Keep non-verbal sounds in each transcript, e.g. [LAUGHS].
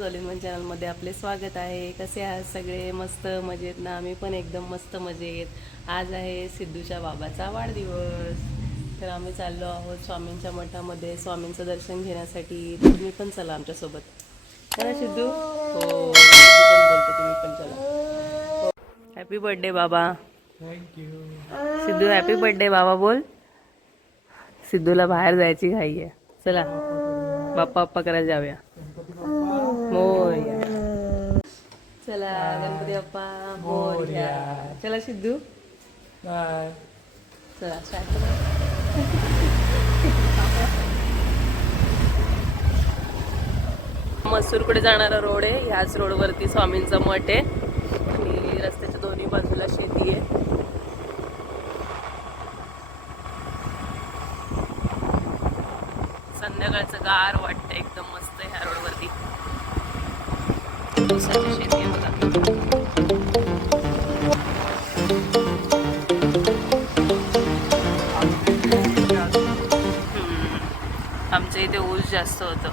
जॉलिमन चॅनलमध्ये आपले स्वागत आहे. कसे आहात सगळे? मस्त मजेत ना? आम्ही पण एकदम मस्त मजेत. आज आहे सिद्धूच्या बाबाचा वाढदिवस. तर आम्ही चाललो आहोत स्वामींच्या मठामध्ये. स्वामींचं दर्शन घेण्यासाठी. तुम्ही पण चला आमच्यासोबत. चला सिद्धू. हो बोलते तुम्ही पण चला. हॅपी बर्थडे बाबा. Thank you Siddhu happy birthday बाबा बोल. सिद्धूला बाहेर जायची घाई आहे. चला. बाप्पा बाप्पा करायला जाऊया. मोर्या. चला गणपती बाप्पा मोर्या. चला सिद्धू. बाय. चला. मसूरकडे जाणारा रोड आहे. ह्याच रोडवरती स्वामींचा मठ आहे. आणि रस्त्याच्या दोन्ही बाजूला शेती आहे संध्याकाळचं गार वाटतं एकदम मस्त ह्या रोडवरती ऊसाची शेती आहे बघा हम्म. आमच्या इथे ऊस जास्त होतं.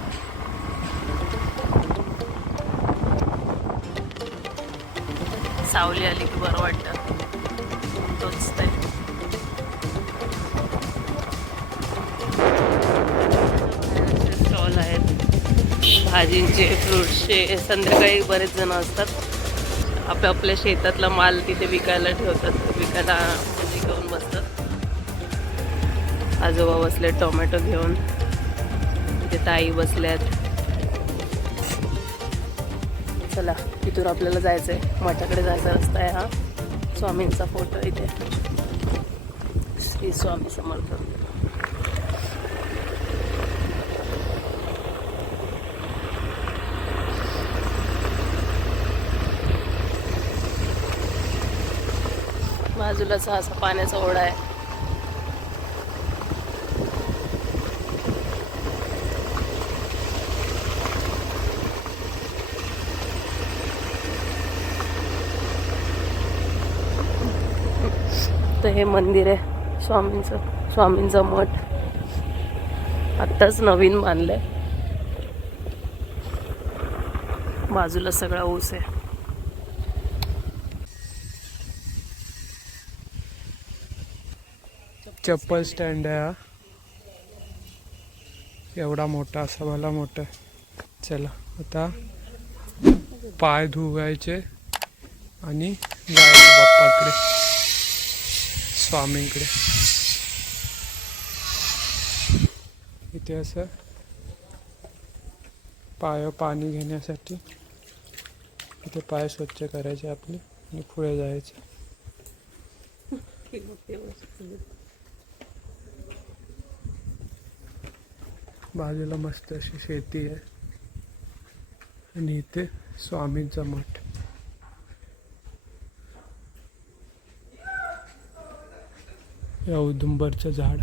सावली आली की बरं वाटतं. तोच ते स्टॉल आहेत. भाजींचे फ्रूट्सचे संध्याकाळी बरेच जण असतात. आपल्या आपल्या शेतातला माल तिथे विकायला ठेवतात विकायला म्हणजे घेऊन बसतात. आजोबा बसले टोमॅटो घेऊन. तिथे ताई बसल्यात. चला तिथून आपल्याला जायचं आहे मठाकडे जायचा रस्ता आहे हा. स्वामींचा फोटो इथे. श्री स्वामी समर्थ. बाजूलाच हा असा पाण्याचा ओढा आहे. तर हे मंदिर आहे स्वामींचं स्वामींचा मठ. आत्ताच नवीन बांधलंय. बाजूला सगळा ऊस आहे. चप्पल स्टँड आहे हा. एवढा मोठा असा भला मोठा चला आता पाय धुवायचे आणि जायचं बाप्पाकडे स्वामींकडे. इथे असं पाय पाणी घेण्यासाठी इथे पाय स्वच्छ करायचे आपले आणि पुढे जायचे. [LAUGHS] बाजूला मस्त अशी शेती आहे. आणि इथे स्वामींचा मठ. या उदुंबरचं झाड.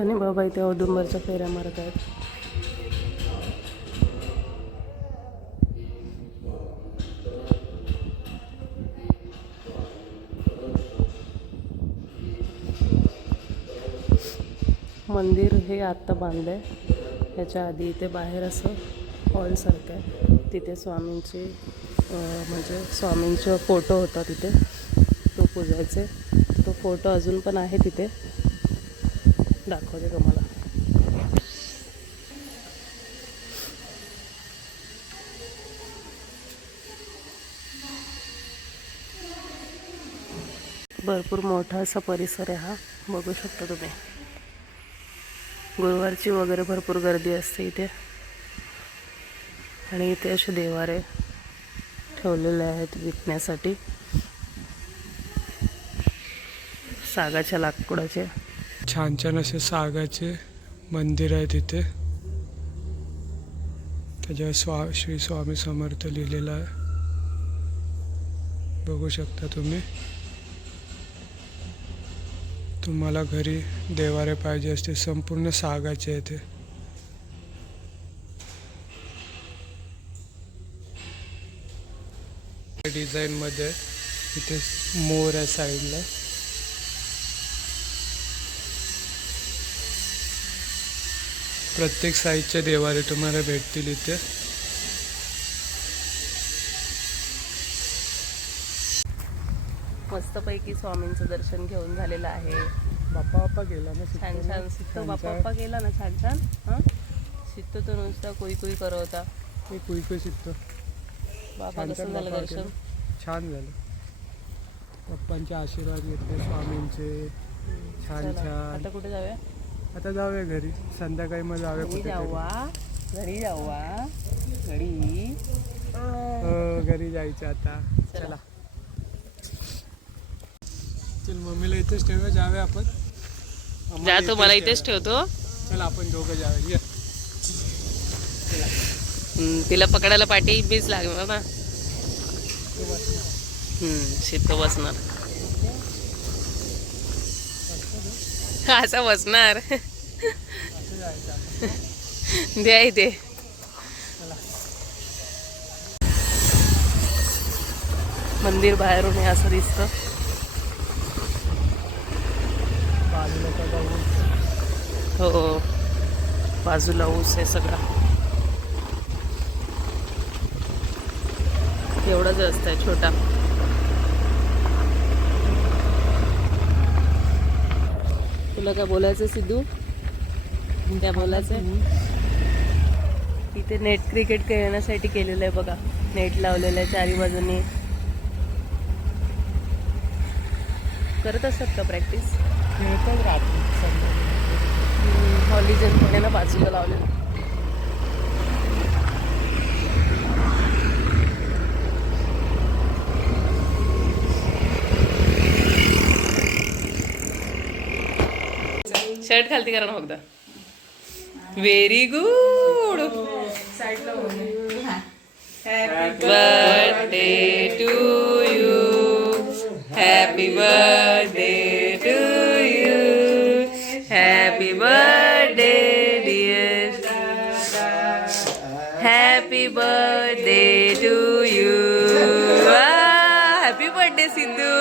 आणि बाबा इथे औदुंबरच्या फेऱ्या मारत आहेत. मंदिर हे आत्ता बांधलं आहे. ह्याच्या आधी इथे बाहेर असं हॉलसारखं आहे. तिथे स्वामींची म्हणजे स्वामींचा फोटो होता तिथे. तो पूजायचे. तो फोटो अजून पण आहे तिथे. दाखवते तुम्हाला. भरपूर मोठा असा परिसर आहे हा. बघू शकता तुम्ही. गुरुवारची वगैरे भरपूर गर्दी असते इथे. आणि इथे असे देवारे ठेवलेले आहेत विकण्यासाठी. सागाच्या लाकूडाचे. छान छान असे सागाचे मंदिर आहे तिथे त्याच्यावर स्वा श्री स्वामी समर्थ लिहिलेलं आहे. बघू शकता तुम्ही. तुम्हाला घरी देवारे पाहिजे असते संपूर्ण सागाचे आहे ते डिझाईनमध्ये इथे मोर आहे साईडला. प्रत्येक साईजचे देवारे तुम्हाला भेटतील इथे. मस्तपैकी स्वामींचं दर्शन घेऊन झालेलं आहे. बाप्पा बाप्पा गेला ना छान. छान. सिद्ध छान बाप्पा. बाप्पा गेला ना छान छान? हां? सिद्ध तो नुसता कुई कुई करवता. मी कुईकुई शिकतो. बाबा छान कसं छान झालं बाप्पा दर्शन? छान झालं. पप्पांचे आशीर्वाद घेतले स्वामींचे. छान चला, छान. आता कुठे जाऊया? आता जाऊया घरी. संध्याकाळी मग जाऊया घरी जावा घरी जावा घरी. हो घरी जायचं आता. चला. चला मम्मीला इथेच ठेवूया. जाऊया आपण. आम्हाला जा तू मला इथेच ठेवूया. ठेवतो. चल आपण दोघं जाऊया. ये. हम्म, तिला पकडायला पाठी बीज लागणार ना. हम्म, शिद्ध बसणार असं बसणार द्या इथे मंदिर बाहेरून हे असं दिसतं हो बाजूला ऊस आहे सगळा एवढाच रस्ता आहे छोटा तुला काय बोलायचं सिद्धू? काय बोलायचं इथे नेट क्रिकेट खेळण्यासाठी केलेलं आहे बघा. नेट लावलेलं आहे चारी बाजूनी. करत असतात का प्रॅक्टिस खेळतात रात्री. हॉलिजन ना बाजूला लावलेलं. शर्ट खालती करा ना फक्त very good birthday to you happy birthday to you happy birthday dear happy birthday to you happy birthday Siddhu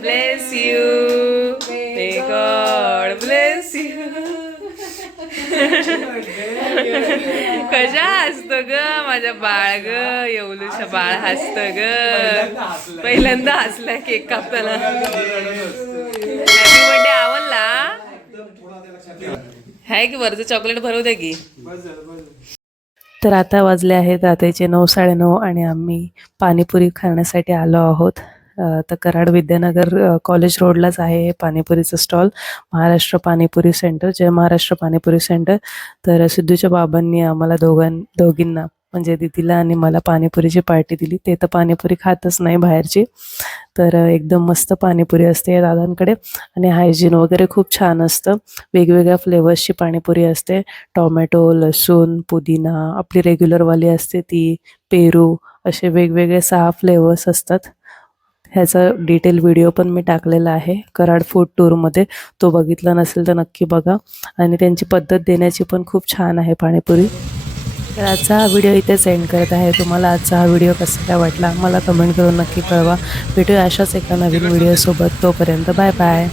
bless कशा हसतो ग माझ्या बाळ ग? येवलूच्या बाळ हसत ग. पहिल्यांदा हसला. केक कापताना. हॅपी बर्थडे आवडला? हाय की वरचं चॉकलेट भरवू दे की. तर आता वाजले आहेत रात्रीचे नऊ साडेनऊ आणि आम्ही पाणीपुरी खाण्यासाठी आलो आहोत. तर कराड विद्यानगर कॉलेज रोडलाच आहे हे पाणीपुरीचं stall Maharashtra panipuri centre Jai Maharashtra panipuri centre तर सिद्धूच्या बाबांनी आम्हाला दोघां दोघींना म्हणजे दिदीला आणि मला पाणीपुरीची पार्टी दिली. ते तर पाणीपुरी खातच नाही बाहेरची. तर एकदम मस्त पाणीपुरी असते या दादांकडे. आणि हायजीन वगैरे खूप छान असतं. वेगवेगळ्या फ्लेवर्सची पाणीपुरी असते. टोमॅटो लसूण पुदिना आपली रेग्युलरवाली असते ती पेरू असे वेगवेगळे सहा फ्लेवर्स असतात. ह्याचा डिटेल व्हिडिओ पण मी टाकलेला आहे कराड फूड टूरमध्ये तो बघितला नसेल तर नक्की बघा. आणि त्यांची पद्धत देण्याची पण खूप छान आहे पाणीपुरी. तर आजचा हा व्हिडिओ इथे सेंड करत आहे. तुम्हाला आजचा हा व्हिडिओ कसा काय वाटला मला कमेंट करून नक्की कळवा. भेटूया अशाच एका नवीन व्हिडिओसोबत तोपर्यंत बाय बाय